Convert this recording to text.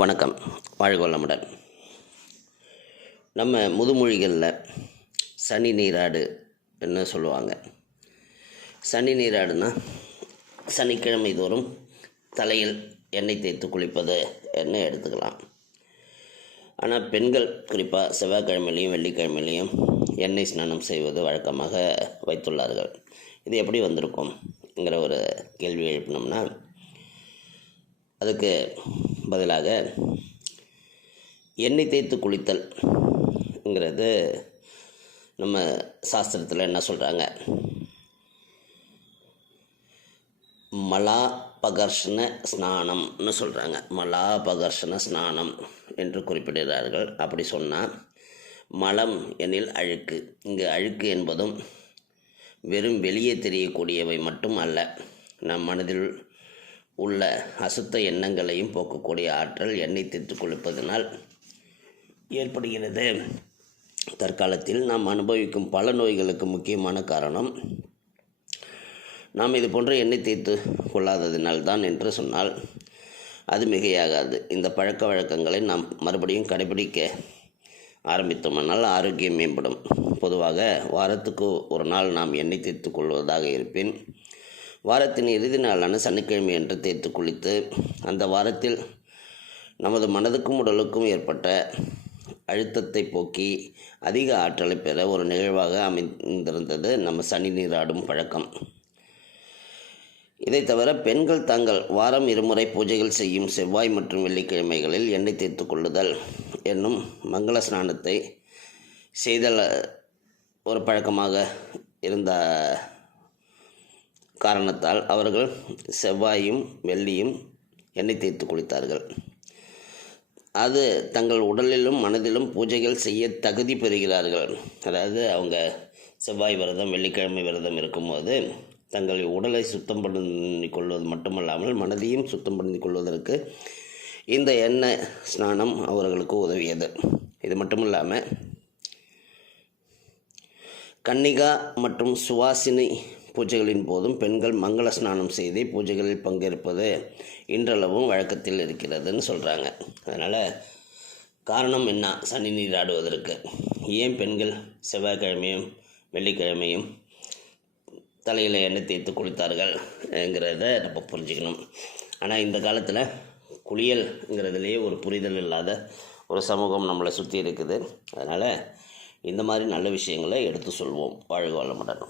வணக்கம். வாழ்க வளமுடன். நம்ம முதுமொழிகளில் சனி நீராடு என்ன சொல்லுவாங்க? சனி நீராடுனா சனிக்கிழமை தோறும் தலையில் எண்ணெய் தேய்த்து குளிப்பது என்ன எடுத்துக்கலாம். ஆனால் பெண்கள் குறிப்பாக செவ்வாய்க்கிழமையிலையும் வெள்ளிக்கிழமையிலையும் எண்ணெய் ஸ்நானம் செய்வது வழக்கமாக வைத்துள்ளார்கள். இது எப்படி வந்திருக்கும்ங்கிற ஒரு கேள்வி எழுப்பினோம்னா அதுக்கு பதிலாக எண்ணெய் தேய்த்து குளித்தல்ங்கிறது நம்ம சாஸ்திரத்தில் என்ன சொல்கிறாங்க மலாபகர்ஷண ஸ்நானம்னு சொல்கிறாங்க மலாபகர்ஷண ஸ்நானம் என்று குறிப்பிடுகிறார்கள். அப்படி சொன்னால் மலம் எனில் அழுக்கு. இங்கு அழுக்கு என்பதும் வெறும் வெளியே தெரியக்கூடியவை மட்டும் அல்ல. நம் மனதில் உள்ள அசுத்த எண்ணங்களையும் போக்கக்கூடிய ஆற்றல் எண்ணெய் தீர்த்து குளிப்பதனால் ஏற்படுகிறது. தற்காலத்தில் நாம் அனுபவிக்கும் பல நோய்களுக்கு முக்கியமான காரணம் நாம் இது போன்ற எண்ணெய் தேய்த்து கொள்ளாததினால்தான் என்று சொன்னால் அது மிகையாகாது. இந்த பழக்க வழக்கங்களை நாம் மறுபடியும் கடைபிடிக்க ஆரம்பித்தோம்னால் ஆரோக்கியம் மேம்படும். பொதுவாக வாரத்துக்கு ஒரு நாள் நாம் எண்ணெய் தேய்த்து கொள்வதாக இருப்பேன். வாரத்தின் இறுதி நாளான சனிக்கிழமை என்று தேர்த்து குளித்து அந்த வாரத்தில் நமது மனதுக்கும் உடலுக்கும் ஏற்பட்ட அழுத்தத்தை போக்கி அதிக ஆற்றலை பெற ஒரு நிகழ்வாக அமைந்திருந்தது நம்ம சனி நீராடும் பழக்கம். இதை தவிர பெண்கள் தாங்கள் வாரம் இருமுறை பூஜைகள் செய்யும் செவ்வாய் மற்றும் வெள்ளிக்கிழமைகளில் எண்ணெய் தேர்த்து கொள்ளுதல் என்னும் மங்கள ஸ்நானத்தை செய்தல் ஒரு பழக்கமாக இருந்த காரணத்தால் அவர்கள் செவ்வாயும் வெள்ளியும் எண்ணெய் தேய்த்து குளித்தார்கள். அது தங்கள் உடலிலும் மனதிலும் பூஜைகள் செய்ய தகுதி பெறுகிறார்கள். அதாவது அவங்க செவ்வாய் விரதம் வெள்ளிக்கிழமை விரதம் இருக்கும்போது தங்கள் உடலை சுத்தம் பண்ணி கொள்வது மட்டுமல்லாமல் மனதையும் சுத்தம் பண்ணி கொள்வதற்கு இந்த எண்ணெய் ஸ்நானம் அவர்களுக்கு உதவியது. இது மட்டும் இல்லாமல் கன்னிகா மற்றும் சுவாசினி பூஜைகளின் போதும் பெண்கள் மங்கள ஸ்நானம் செய்து பூஜைகளில் பங்கேற்பது இன்றளவும் வழக்கத்தில் இருக்கிறதுன்னு சொல்கிறாங்க அதனால் காரணம் என்ன? சனி நீராடுவதற்கு ஏன் பெண்கள் செவ்வாய்க்கிழமையும் வெள்ளிக்கிழமையும் தலையில் எண்ணெய் தேய்த்து குளித்தார்கள்ங்கிறத நம்ம புரிஞ்சுக்கணும். ஆனால் இந்த காலத்தில் குளியல்ங்கிறதுலேயே ஒரு புரிதல் இல்லாத ஒரு சமூகம் நம்மளை சுற்றி இருக்குது. அதனால் இந்த மாதிரி நல்ல விஷயங்களை எடுத்து சொல்வோம் வாழ்க வளமுடன்